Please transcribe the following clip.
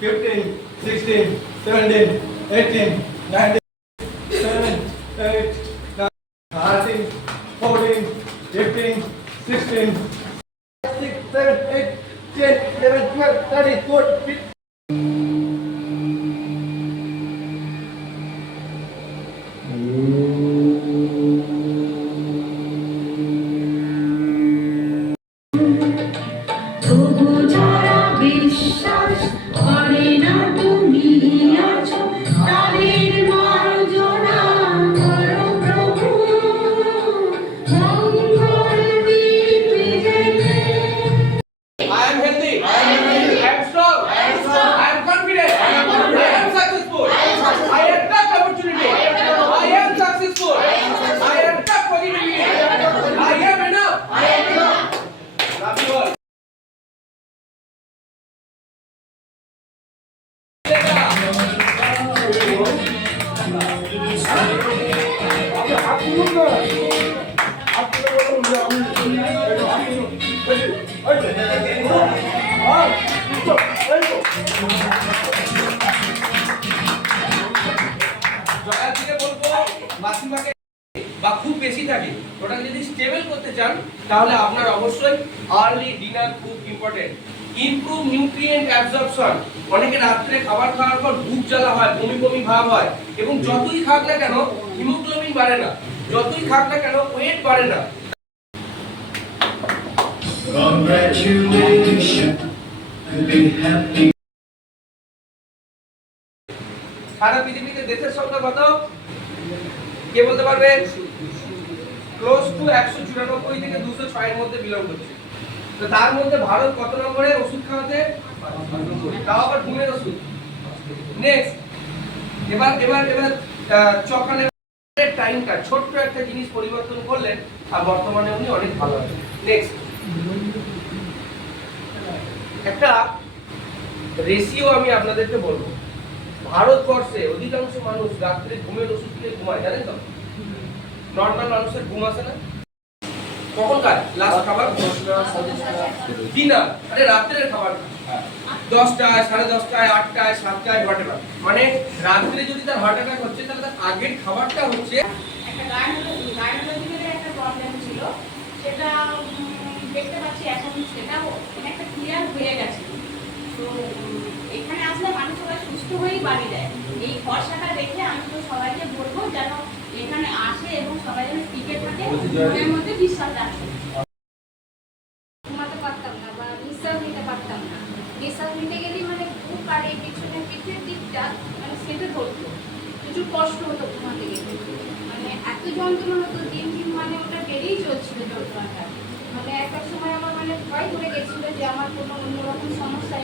15, 16, 17, 18, 19, 7, 8, 9, 13, 14, 15, 16, 6, 7, 8, 10, 11, 12, 13, 14, 15. বিশ্বাস করে না তুমি আছো তাদের মার্জনা করো প্রভু মঙ্গল দিতে I am healthy. I am strong. I am confident. I am successful. I have top opportunity. I am successful. I have top positivity. I am enough. Love you all. Jaya থেকে বলবো মাসিমাকে বা খুব বেশি থাকে ওটাকে যদি স্টেবল করতে চান তাহলে আপনার অবশ্যই আর্লি ডিনার খুব ইম্পর্টেন্ট। Improve nutrient absorption. অনেকে রাত্রে খাবার খাওয়ার পর বুক জ্বালা হয়, বমি বমি ভাব হয় এবং যতই খাক না কেন হিমোগ্লোবিন বাড়ে না, যতই খাক না কেন ওয়েট বাড়ে না। Congratulations, be happy. সারা পৃথিবীতে দেশের সংখ্যা কত কে বলতে পারবে? ক্লোজ টু 194 থেকে 206 এর মধ্যে বিলং করছে। তো তার মধ্যে ভারত কত নম্বরে ওষুধ খাওয়াতে? তাও আবার ঘুমের ওষুধ। নেক্সট এবার চকানের টাইমটা ছোট্ট একটা জিনিস পরিবর্তন করলেন আর বর্তমানে উনি অনেক ভালো আছেন। নেক্সট একটা রেশিও আমি আপনাদেরকে বলবো। ভারতবর্ষে অধিকাংশ মানুষ রাত্রে ঘুমের ওষুধ খেয়ে ঘুমায়, জানেন তো? নর্মাল মানুষের ঘুম আসে না। কখন খায় লাস্ট খাবার? ডিনার, আরে রাত্রের খাবার 10টায়, 10:30টায়, 8টায়, 7টায়, হোয়াটএভার। মানে রাত্রে যদি তার হার্ট অ্যাটাক হচ্ছে তাহলে তার আগের খাবারটা হচ্ছে একটা গাইনোলজিক্যাল একটা প্রবলেম ছিল, সেটা দেখতে পাচ্ছি এখন সেটাও অনেকটা ক্লিয়ার হয়ে গেছে। তো এখানে আসলে মানুষ সবাই সুস্থ হয়েই বাড়ি দেয়। এই ভরসাটা দেখে আমি তো সবাইকে বলবো যেন এখানে আসে এবং সবাই যেন টিকে থাকে, মনের মধ্যে বিশ্বাস রাখে। ঘুমাতে পারতাম না বা নিঃশ্বাস নিতে পারতাম না। নিঃশ্বাস নিতে গেলেই মানে বুক আর এই পিছনে পিঠের দিকটা মানে সেটা ধরতো, প্রচুর কষ্ট হতো ঘুমাতে গেলে। মানে এত যন্ত্রণা হতো, দিন দিন মানে ওটা বেড়েই চলছিল যন্ত্রণাটা। মানে একটা সময় আমার মানে ভয় ধরে গেছিল যে আমার কোনো অন্যরকম সমস্যা